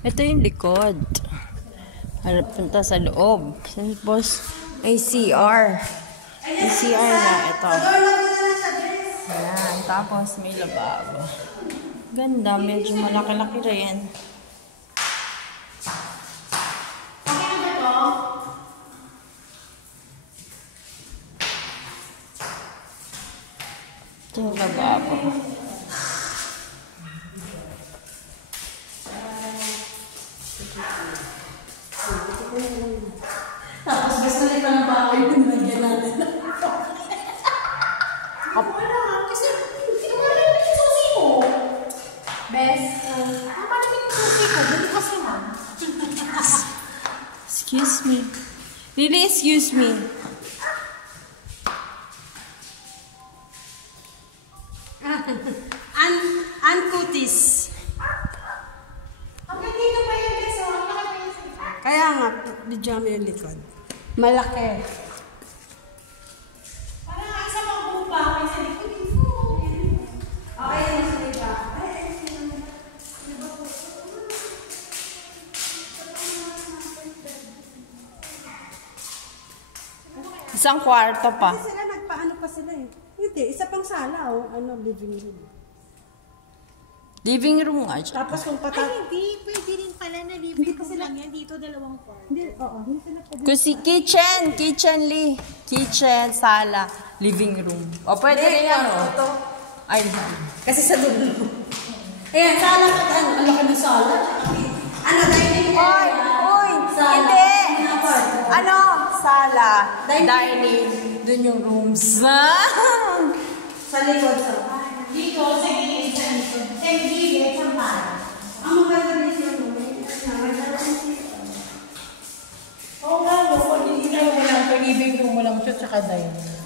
Ito yung likod. Harap punta sa loob. Tapos, may CR. May CR na ito. Ayan. Tapos, may lababo. Ganda. Medyo malaki-laki rin. Ito yung lababo. Tapos gusto nito ng bahay yung nilagyan natin. Wala, kasi kinamala namin yung susi ko. Bes, naman namin yung susi ko. Dali kasi ma. Excuse me. Really, excuse me. Kutis. Hanggang dito pa yung beso. Kaya nga, bidyo kami yung likod. Malaki. Parang nga isa pang bupa. Kaya sa likod dito. Okay, yun sa liba. Isang kwarto pa. Kasi sila nagpaano pa sila eh. Hindi, isa pang sala o living room. Living room nga siya. Tapos kung Ay, hindi. Pwede rin pala na living room lang yan. Dito, dalawang kwarto. Hindi, oo. Hindi sila pwede. Kasi kitchen, Lee. Kitchen, sala, living room. O pwede rin yan, o. Ay, Kasi sa dulo. Ayan, sala ka. Ang laki ng sala. Ano, dining area. Uy, hindi. Ano? Sala, dining, dun yung rooms. Sa likod sa Dito, sa gilid, sa likod. Sa gilid, sa bahay. ang maganda rin siya mo. Oo nga, hindi na wala. Living room mo lang siya, tsaka dining.